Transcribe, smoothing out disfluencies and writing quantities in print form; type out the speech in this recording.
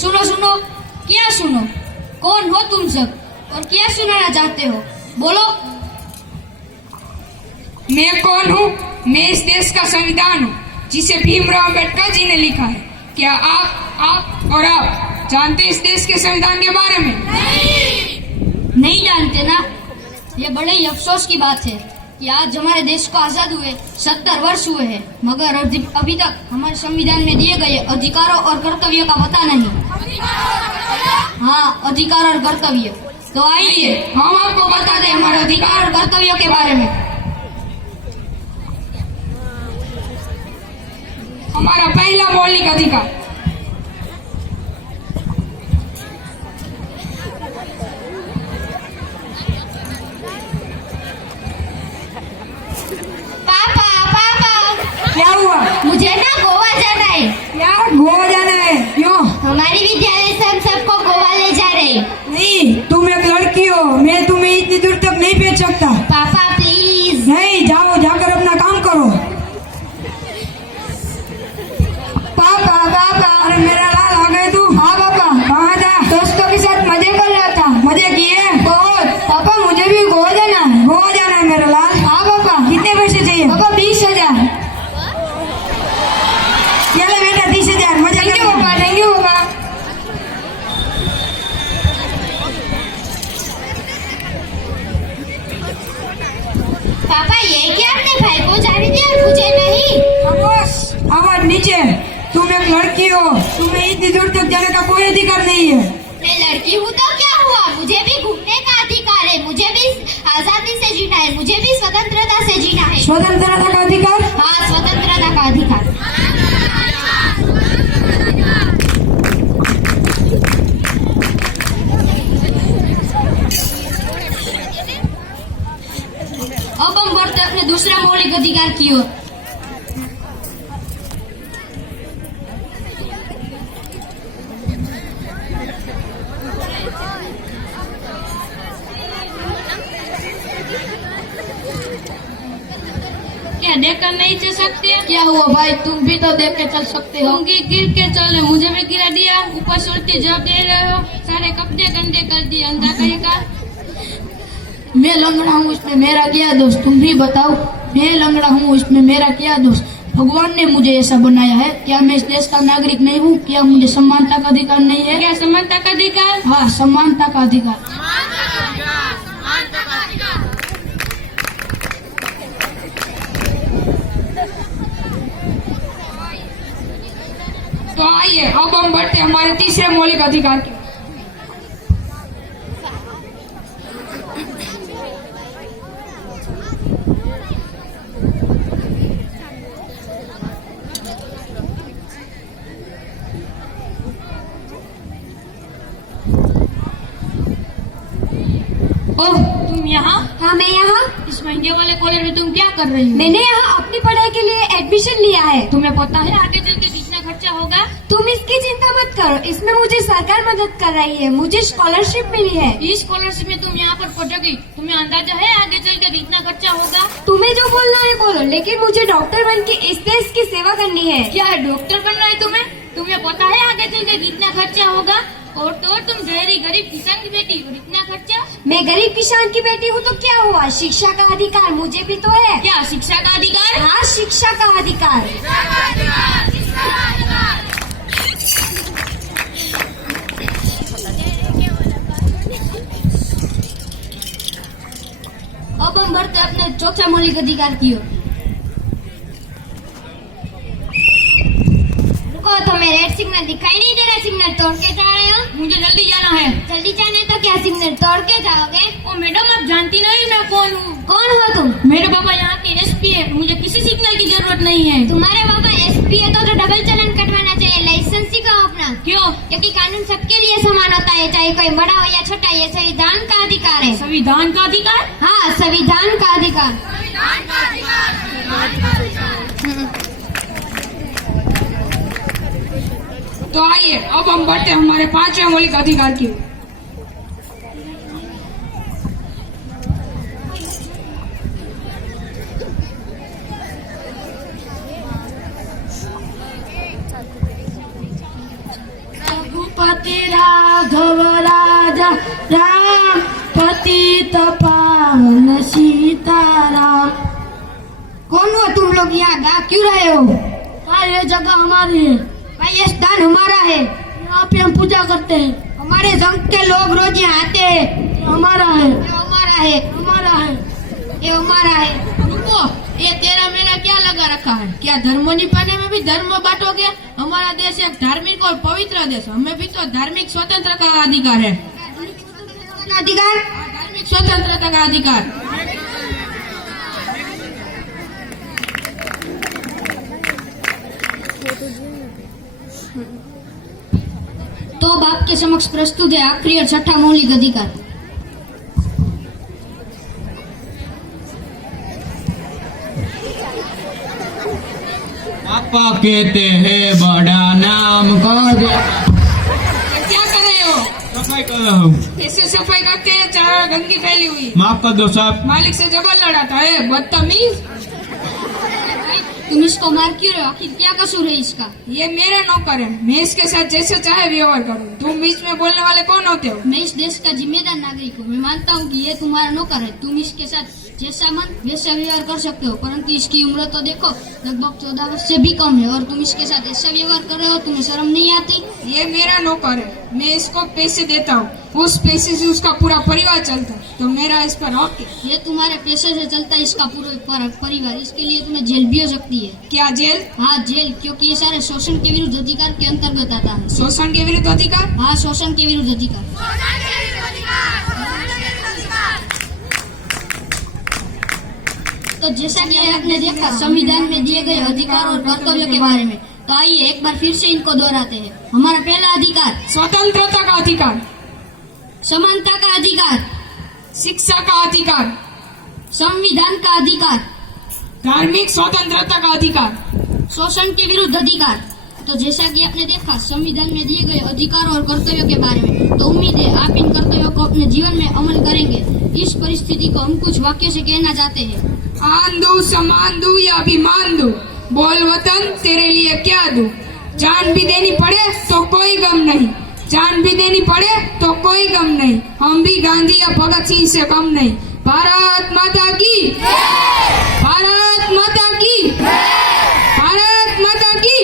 सुनो सुनो, क्या सुनो? कौन हो तुम सब और क्या सुनाना चाहते हो? बोलो। मैं कौन हूँ? मैं इस देश का संविधान हूँ जिसे भीमराव अम्बेडकर जी ने लिखा है। क्या आप और आप जानते इस देश के संविधान के बारे में? नहीं जानते ना? ये बड़े ही अफसोस की बात है कि आज हमारे देश को आजाद हुए 70 वर्ष हुए हैं, मगर अभी तक हमारे संविधान में दिए गए अधिकारों और कर्तव्यों का पता नहीं। हाँ, अधिकार और कर्तव्य। तो आइए हम आपको बता दें हमारे अधिकार और कर्तव्यों के बारे में। हमारा पहला मौलिक अधिकार, पापा पापा, क्या हुआ? मुझे ना गोवा जाना है। क्या गोवा जाना है? क्यों? हमारी विद्यालय से हम सबको गोवा ले जा रहे हैं। नहीं, तुम एक लड़की हो, मैं तुम्हें इतनी दूर तक नहीं भेज सकता। पापा प्लीज। नहीं, जाओ, जाकर अपना काम करो। पापा पापा, अरे मेरा लाल आ गए तू? हाँ पापा। कहाँ था? दोस्तों के साथ मजे कर रहा था। मजे किए? बहुत। पापा मुझे भी गोवा जाना है। गोवा जाना है मेरा लाल? हाँ पापा। कितने पैसे चाहिए? पापा 20,000। चलो बेटा 30,000। मजा थैंक यू पापा, थैंक यू पापा। पापा ये क्या अपने भाई को जाने दिया और मुझे नहीं? खामोश, आवाज नीचे। तुम एक लड़की हो, तुम्हें इतनी दूर तक जाने का कोई अधिकार नहीं है। मैं लड़की हूँ तो क्या हुआ? मुझे भी घूमने का अधिकार है, मुझे भी आजादी से जीना है, मुझे भी स्वतंत्रता से जीना है। स्वतंत्रता का अधिकार? हाँ, स्वतंत्रता का अधिकार। अब हम बढ़ते अपने दूसरा मौलिक अधिकार की ओर। क्या देखकर नहीं चल सकते? क्या हुआ भाई, तुम भी तो देख के चल सकते हो। तुम गिर के चल रहे, मुझे भी गिरा दिया। ऊपर से उल्टी जवाब दे रहे हो। सारे कपड़े गंदे कर दिए। अंधा कहेगा मैं लंगड़ा हूँ, इसमें मेरा क्या दोष? तुम भी बताओ। मैं लंगड़ा हूँ, इसमें मेरा क्या दोष? भगवान ने मुझे ऐसा बनाया है। क्या मैं इस देश का नागरिक नहीं हूँ? क्या मुझे समानता का अधिकार नहीं है? क्या समानता का अधिकार? हाँ, समानता का अधिकार। तो आइए अब हम बढ़ते हमारे तीसरे मौलिक अधिकार की। ओह, तुम यहाँ? हाँ, मैं यहाँ। इस महंगे वाले कॉलेज में तुम क्या कर रही हो? मैंने यहाँ अपनी पढ़ाई के लिए एडमिशन लिया है। तुम्हें पता है आगे चल के कितना खर्चा होगा? तुम इसकी चिंता मत करो, इसमें मुझे सरकार मदद कर रही है। मुझे स्कॉलरशिप मिली है। इस स्कॉलरशिप में तुम यहाँ पर पढ़ोगी, तुम्हें अंदाजा है आगे चल के कितना खर्चा होगा? तुम्हें जो बोलना है बोलो, लेकिन मुझे डॉक्टर बन के इस देश की सेवा करनी है। क्या है, डॉक्टर बनना है तुम्हें? तुम्हें पता है आगे चल के कितना खर्चा होगा? और तो और तुम जहरी गरीब किसान की बेटी और इतना खर्चा? मैं गरीब किसान की बेटी हूँ तो क्या हुआ? शिक्षा का अधिकार मुझे भी तो है। क्या शिक्षा का अधिकार? हाँ, शिक्षा का अधिकार। अब हम बढ़ते अपने चौथा मौलिक अधिकार की ओर। रुको, तुम्हें रेड सिग्नल दिखाई नहीं दे रहा? सिग्नल तोड़ के जा रहे हो? मुझे जल्दी जाना है। जल्दी जाने तो क्या सिग्नल तोड़ के जाओगे? ओ मैडम, आप जानती नहीं मैं कौन हूँ? कौन हो तुम? मेरे पापा यहाँ के एसपी है। मुझे किसी सिग्नल की जरूरत नहीं है। तुम्हारे पापा एसपी है तो डबल चालान कटवाना चाहिए। लाइसेंस सिखाओ अपना। क्यों? क्योंकि कानून सबके लिए समान होता है, चाहे कोई बड़ा हो या छोटा। ये संविधान का अधिकार है। संविधान का अधिकार? हाँ, संविधान का अधिकार। तो आइए अब हम बढ़ते हमारे पांचवें मौलिक अधिकार की। राघव राजा राम पतित पावन सीताराम। कौन हो तुम लोग? यहाँ गा क्यों रहे हो? भाई ये जगह हमारी है। भाई ये स्थान हमारा है, यहाँ पे हम पूजा करते हैं। हमारे संघ के लोग रोज यहाँ आते हैं। हमारा है, हमारा है, हमारा है, ये हमारा है। रुको, ये तेरा मेरा क्या लगा रखा है? क्या धर्म निभाने में भी धर्म बांटोगे? हमारा देश एक धार्मिक और पवित्र देश, हमें भी तो धार्मिक स्वतंत्रता का अधिकार है। अधिकार? धार्मिक स्वतंत्रता का अधिकार। तो अब आपके समक्ष प्रस्तुत है आखिरी और छठा मौलिक अधिकार। पापा कहते हैं बड़ा नाम कर। क्या कर रहे हो? सफाई कर रहा हूँ। ऐसे सफाई करते हैं, चारों गंदगी फैली हुई। माफ कर दो साहब। मालिक से जबर लड़ाता है, बदतमीज। तुम इसको मार क्यों रहे हो? आखिर क्या कसूर है इसका? ये मेरा नौकर है, मैं इसके साथ जैसे चाहे व्यवहार करूँ। तुम बीच में बोलने वाले कौन होते हो? मैं इस देश का जिम्मेदार नागरिक हूँ। मैं मानता हूँ कि ये तुम्हारा नौकर है। तुम इसके साथ जैसा मन वैसा व्यवहार कर सकते हो, परंतु इसकी उम्र तो देखो, लगभग 14 वर्ष से भी कम है और तुम इसके साथ ऐसा व्यवहार कर रहे हो। तुम्हें शर्म नहीं आती? ये मेरा नौकर है, मैं इसको पैसे देता हूँ, उस पैसे से उसका पूरा परिवार चलता है, तो मेरा इस पर हक है। ये तुम्हारे पैसे से चलता है इसका पूरा परिवार। इसके लिए तुम्हें जेल भी हो सकती है। क्या जेल? हाँ जेल, क्योंकि ये सारे शोषण के विरुद्ध अधिकार के अंतर्गत आता है। शोषण के विरुद्ध अधिकार? हाँ, शोषण के विरुद्ध अधिकार। तो जैसा कि आपने देखा संविधान में दिए गए अधिकार और कर्तव्यों के बारे में, तो आइए एक बार फिर से इनको दोहराते हैं। हमारा पहला अधिकार स्वतंत्रता का अधिकार, समानता का अधिकार, शिक्षा का अधिकार, संविधान का अधिकार, धार्मिक स्वतंत्रता का अधिकार, शोषण के विरुद्ध अधिकार। तो जैसा कि आपने देखा संविधान में दिए गए अधिकार और कर्तव्यों के बारे में, तो उम्मीद है आप इन कर्तव्यों को अपने जीवन में अमल करेंगे। इस परिस्थिति को हम कुछ वाक्य से कहना चाहते हैं। आन दूं, समान दूं या अभिमान दूं, बोल वतन तेरे लिए क्या दूं। जान भी देनी पड़े तो कोई गम नहीं, जान भी देनी पड़े तो कोई गम नहीं, हम भी गांधी या भगत सिंह से कम नहीं। भारत माता की, भारत माता की, भारत माता की।